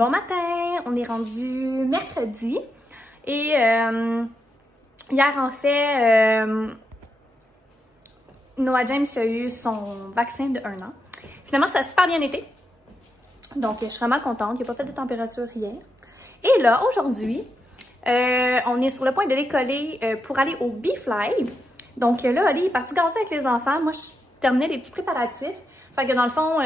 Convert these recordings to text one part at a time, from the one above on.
Bon matin, on est rendu mercredi et hier en fait, Noah James a eu son vaccin de 1 an. Finalement, ça a super bien été. Donc, je suis vraiment contente. Il n'a pas fait de température hier. Et là, aujourd'hui, on est sur le point de décoller pour aller au B-Fly. Donc là, Ali est parti gazer avec les enfants. Moi, je terminais les petits préparatifs. Fait que dans le fond,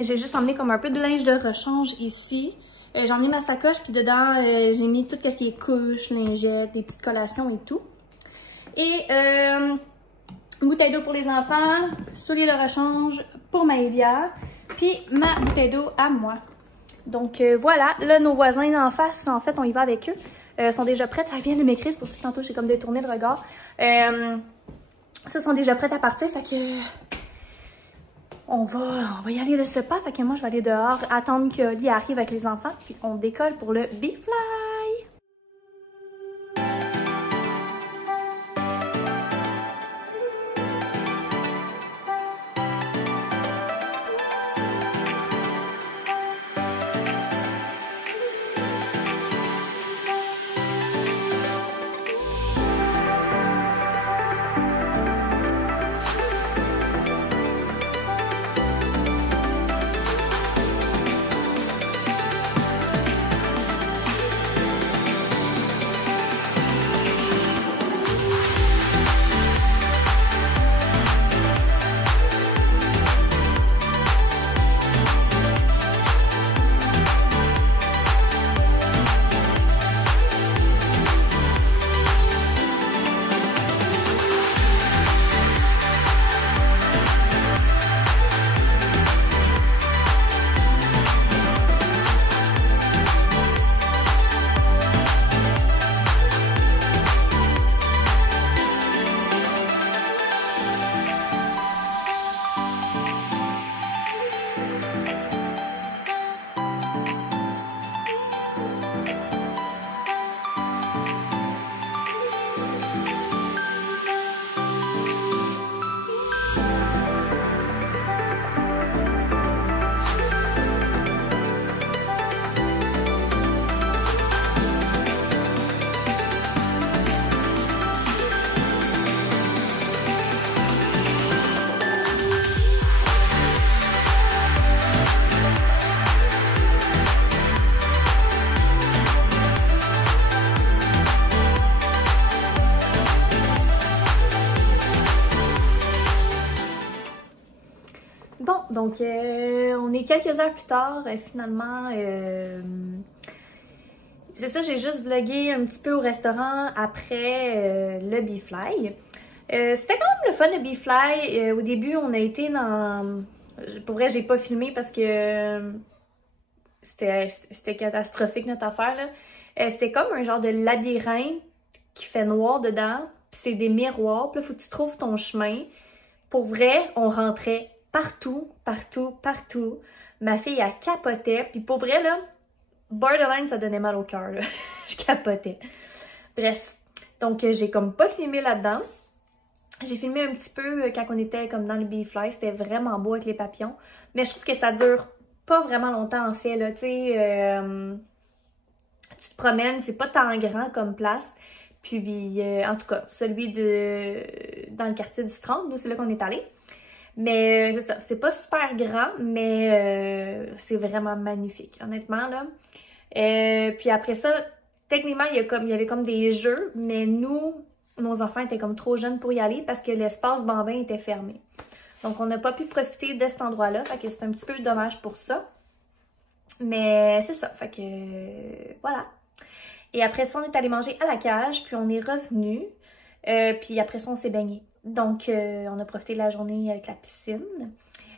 j'ai juste emmené comme un peu de linge de rechange ici. J'ai emmené ma sacoche, puis dedans, j'ai mis tout ce qui est couches, lingettes, des petites collations et tout. Et bouteille d'eau pour les enfants, souliers de rechange pour Maëlia, puis ma bouteille d'eau à moi. Donc voilà, là, nos voisins en face, en fait, on y va avec eux. Sont déjà prêtes. Elles viennent de m'écrire, c'est pour ça que tantôt j'ai comme détourné le regard. Ça sont déjà prêtes à partir, fait que on va y aller de ce pas. Fait que moi je vais aller dehors, attendre que Oli arrive avec les enfants, puis on décolle pour le B-Fly. Bon, donc on est quelques heures plus tard, finalement, c'est ça, j'ai juste vlogué un petit peu au restaurant après le B-Fly. C'était quand même le fun, le B-Fly. Au début, on a été dans... Pour vrai, j'ai pas filmé parce que c'était catastrophique notre affaire, là. C'était comme un genre de labyrinthe qui fait noir dedans, puis c'est des miroirs, puis là, faut que tu trouves ton chemin. Pour vrai, on rentrait partout, partout, partout. Ma fille, elle capotait. Puis pour vrai, là, borderline, ça donnait mal au cœur, là. Je capotais. Bref. Donc, j'ai comme pas filmé là-dedans. J'ai filmé un petit peu quand on était comme dans le B-Fly. C'était vraiment beau avec les papillons. Mais je trouve que ça dure pas vraiment longtemps, en fait, là. Tu sais, tu te promènes, c'est pas tant grand comme place. Puis, en tout cas, celui dans le quartier du Strand, nous, c'est là qu'on est allé. Mais c'est ça, c'est pas super grand, mais c'est vraiment magnifique, honnêtement, là. Puis après ça, techniquement, il y avait comme des jeux, mais nous, nos enfants étaient comme trop jeunes pour y aller parce que l'espace bambin était fermé. Donc, on n'a pas pu profiter de cet endroit-là, fait que c'est un petit peu dommage pour ça. Mais c'est ça, fait que voilà. Et après ça, on est allé manger à la cage, puis on est revenu. Puis après ça, on s'est baigné. Donc, on a profité de la journée avec la piscine.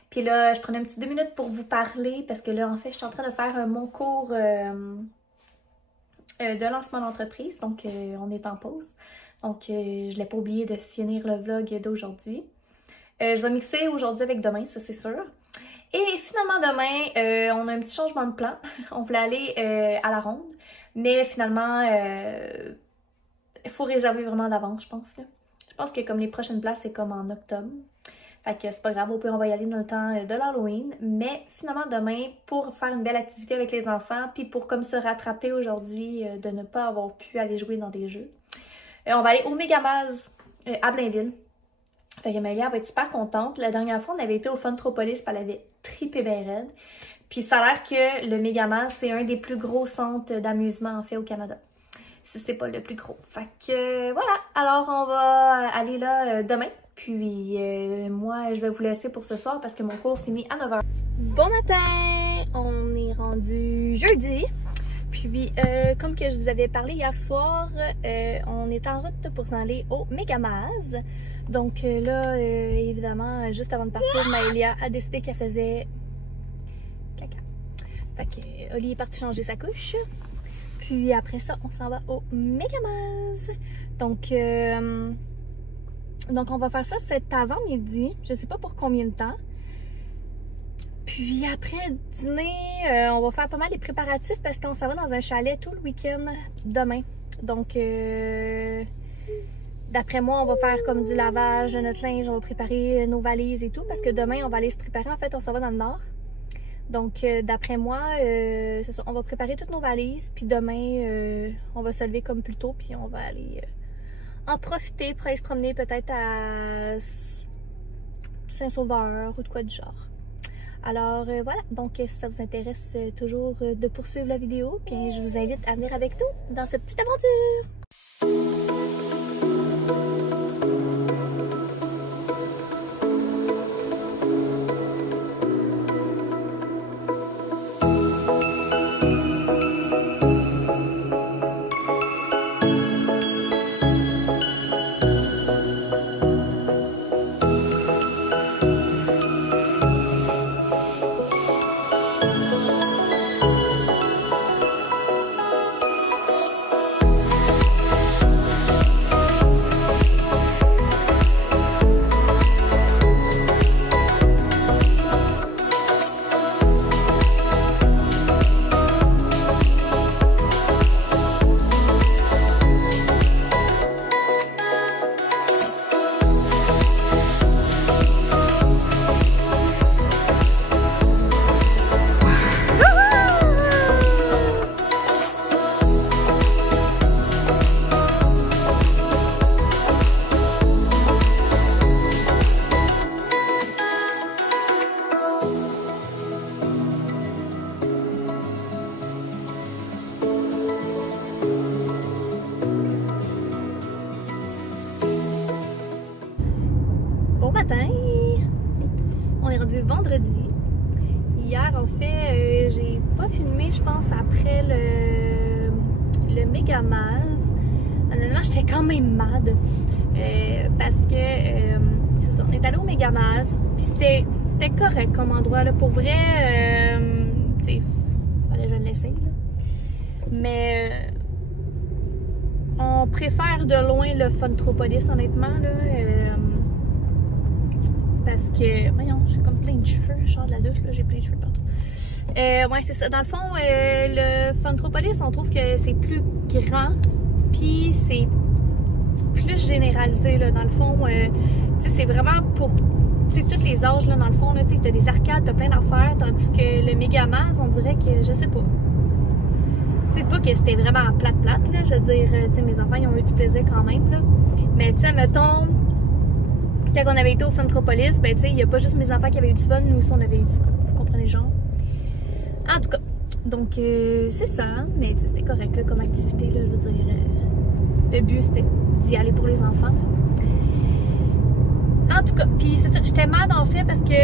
Puis là, je prenais un petit 2 minutes pour vous parler parce que là, en fait, je suis en train de faire mon cours de lancement d'entreprise. Donc, on est en pause. Donc, je ne l'ai pas oublié de finir le vlog d'aujourd'hui. Je vais mixer aujourd'hui avec demain, ça c'est sûr. Et finalement, demain, on a un petit changement de plan. On voulait aller à la ronde. Mais finalement, il faut réserver vraiment d'avance, je pense, là. Je pense que comme les prochaines places, c'est comme en octobre. Fait que c'est pas grave, au pire on va y aller dans le temps de l'Halloween. Mais finalement demain, pour faire une belle activité avec les enfants, puis pour comme se rattraper aujourd'hui de ne pas avoir pu aller jouer dans des jeux, on va aller au Megamaz à Blainville. Fait que Amélia va être super contente. La dernière fois, on avait été au Funtropolis, puis elle avait trippé bien raide. Puis ça a l'air que le Megamaz, c'est un des plus gros centres d'amusement en fait au Canada. Si c'est pas le plus gros. Fait que voilà, alors on va aller là demain. Puis moi, je vais vous laisser pour ce soir parce que mon cours finit à 9h. Bon matin! On est rendu jeudi. Puis comme que je vous avais parlé hier soir, on est en route pour s'en aller au Megamaz. Donc là, évidemment, juste avant de partir, Maëlia a décidé qu'elle faisait caca. Fait que Oli est parti changer sa couche. Puis après ça, on s'en va au Megamaz. Donc on va faire ça cet avant-midi. Je sais pas pour combien de temps. Puis après dîner, on va faire pas mal les préparatifs parce qu'on s'en va dans un chalet tout le week-end demain. Donc d'après moi, on va faire comme du lavage de notre linge, on va préparer nos valises et tout parce que demain, on va aller se préparer. En fait, on s'en va dans le nord. Donc d'après moi, c'est ça, on va préparer toutes nos valises. Puis demain, on va se lever comme plus tôt puis on va aller en profiter pour aller se promener peut-être à Saint-Sauveur ou de quoi du genre. Alors voilà, donc si ça vous intéresse toujours de poursuivre la vidéo, puis je vous invite à venir avec nous dans cette petite aventure. On est rendu vendredi. Hier, en fait, j'ai pas filmé, je pense, après le Megamaz. Honnêtement, j'étais quand même mad. Parce que, c'est ça, on est allé au Megamaz. Puis c'était correct comme endroit, là. Pour vrai, tu sais, fallait que je l'essaye, là. Mais on préfère de loin le Funtropolis, honnêtement, là. Parce que, voyons, j'ai comme plein de cheveux, je sors de la douche, là, j'ai plein de cheveux partout. Ouais, c'est ça. Dans le fond, le Funtropolis, on trouve que c'est plus grand, puis c'est plus généralisé, là. Dans le fond, tu sais, c'est vraiment pour tous les âges, là, dans le fond, tu sais, t'as des arcades, t'as plein d'affaires, tandis que le Megamaz, on dirait que, je sais pas. Tu sais, pas que c'était vraiment plate, là, je veux dire, tu sais, mes enfants, ils ont eu du plaisir quand même, là. Mais, tu sais, mettons, quand on avait été au Funtropolis, ben tu sais, il n'y a pas juste mes enfants qui avaient eu du fun, nous aussi on avait eu du fun. Vous comprenez le genre? En tout cas, donc c'est ça, mais c'était correct là, comme activité, là, je veux dire. Le but c'était d'y aller pour les enfants. Là. En tout cas, puis c'est ça, j'étais mad en fait parce que,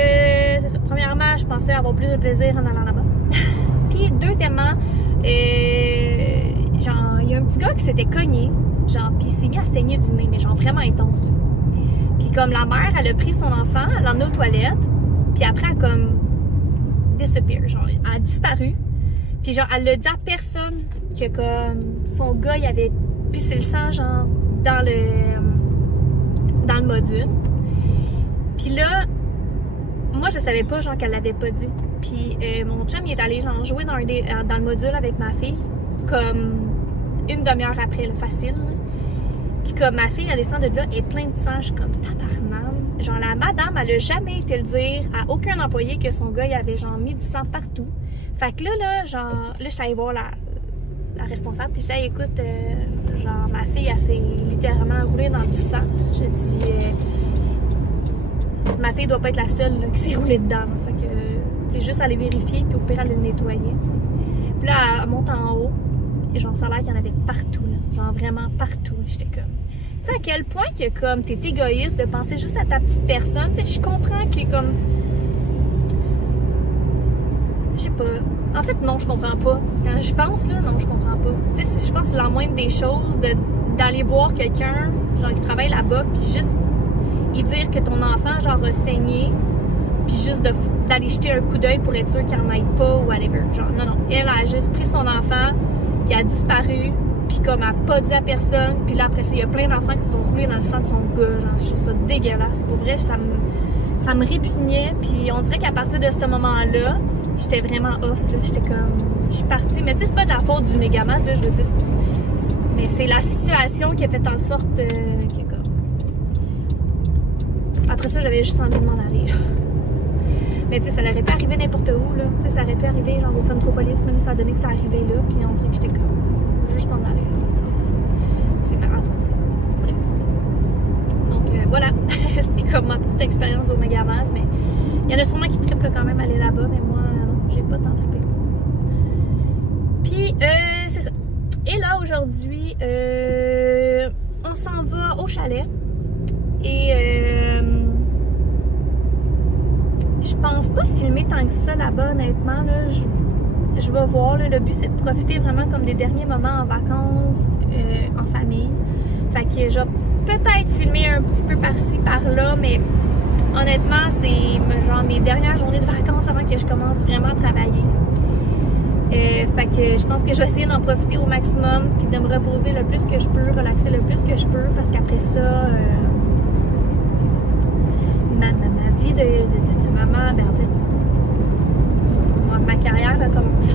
c'est ça, premièrement, je pensais avoir plus de plaisir en allant là-bas. Puis deuxièmement, genre, il y a un petit gars qui s'était cogné, genre, puis il s'est mis à saigner du nez, mais genre vraiment intense, là. Puis comme la mère, elle a pris son enfant, elle l'a emmené aux toilettes, puis après elle a comme disappear, genre elle a disparu. Puis genre elle l'a dit à personne que comme son gars il avait pissé le sang genre dans le module. Puis là, moi je savais pas genre qu'elle l'avait pas dit. Puis mon chum il est allé genre jouer dans le module avec ma fille comme une demi-heure après, là, facile. Là. Puis comme ma fille, elle descend de là, elle est pleine de sang, je suis comme tabarnane. genre la madame, elle a jamais été le dire à aucun employé que son gars, il avait genre mis du sang partout. Fait que là, genre, là, je suis allée voir la responsable, puis je disais, écoute, genre, ma fille, elle s'est littéralement roulée dans du sang. J'ai dit, ma fille doit pas être la seule là, qui s'est roulée dedans. Fait que, c'est juste aller vérifier, puis au pire, aller le nettoyer. T'sais. Puis là, elle monte en haut, et genre, ça a l'air qu'il y en avait partout, là. Genre, vraiment partout. J'étais comme, tu sais, à quel point que, comme, t'es égoïste de penser juste à ta petite personne. Tu sais, je comprends que, comme, je sais pas. En fait, non, je comprends pas. Quand je pense, là, non, je comprends pas. Tu sais, je pense que c'est la moindre des choses d'aller voir quelqu'un, genre, qui travaille là-bas, puis juste y dire que ton enfant, genre, a saigné, puis juste d'aller jeter un coup d'œil pour être sûr qu'il n'en aille pas ou whatever. Genre, non, non. Elle a juste pris son enfant, qui a disparu, puis comme elle n'a pas dit à personne, puis là, après ça, il y a plein d'enfants qui se sont roulés dans le sang de son gars. Genre, je trouve ça dégueulasse. Pour vrai, ça me répugnait, puis on dirait qu'à partir de ce moment-là, j'étais vraiment off, là. J'étais comme, je suis partie, mais tu sais, c'est pas de la faute du Megamas, là, je veux dire, mais c'est la situation qui a fait en sorte que comme... Après ça, j'avais juste envie de m'en aller, genre. Mais tu sais, ça aurait pu arriver n'importe où, là. Tu sais, ça aurait pu arriver, genre, au Funtropolis, même ça a donné que ça arrivait là, puis on dirait que j'étais comme, juste m'en aller, là. C'est marrant, en tout cas. Bref. Donc, voilà. C'était comme ma petite expérience au Megamas, mais il y en a sûrement qui trippent quand même aller là-bas, mais moi, non, j'ai pas tant trippé. Puis, c'est ça. Et là, aujourd'hui, on s'en va au chalet. Et je pense pas filmer tant que ça là-bas, honnêtement. Là, je vais voir. Là, le but, c'est de profiter vraiment comme des derniers moments en vacances, en famille. Fait que je vais peut-être filmer un petit peu par-ci, par-là, mais honnêtement, c'est genre mes dernières journées de vacances avant que je commence vraiment à travailler. Fait que je pense que je vais essayer d'en profiter au maximum puis de me reposer le plus que je peux, relaxer le plus que je peux, parce qu'après ça, ma vie de maman, ben en fait, ma carrière commence.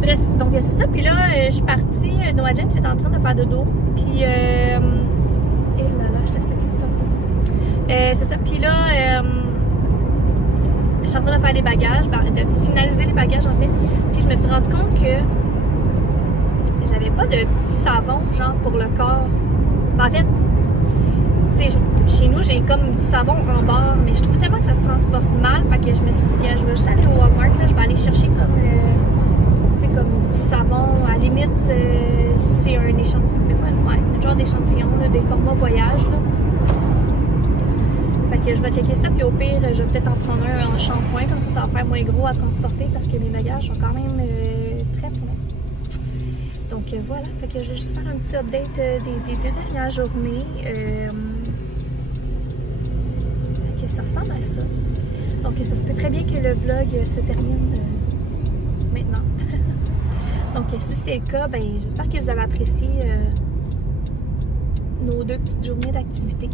Bref, donc c'est ça. Puis là, je suis partie. Noah James est en train de faire dodo. Puis, et là là, j'étais sollicitante, c'est ça. C'est ça. Puis là, je suis en train de faire les bagages, de finaliser les bagages en fait. Puis je me suis rendu compte que j'avais pas de petit savon, genre pour le corps. En fait, tu sais, chez nous, j'ai comme du savon en barre, mais je trouve tellement que ça se transporte mal. Fait que je me suis dit, je vais juste aller au Walmart, là, je vais aller chercher comme, tu sais, comme du savon. À la limite, c'est un échantillon, mais pas, ouais, un genre d'échantillon, des formats voyage, là. Fait que je vais checker ça, puis au pire, je vais peut-être en prendre un en shampoing, comme ça va faire moins gros à transporter parce que mes bagages sont quand même très pleins. Donc voilà, fait que je vais juste faire un petit update des 2 dernières journées. Fait que ça ressemble à ça. Donc ça se peut très bien que le vlog se termine maintenant. Donc si c'est le cas, ben j'espère que vous avez apprécié nos 2 petites journées d'activité.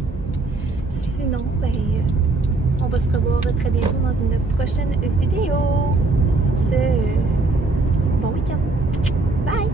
Sinon, ben, on va se revoir très bientôt dans une prochaine vidéo. Sur ce, bon week-end. Bye!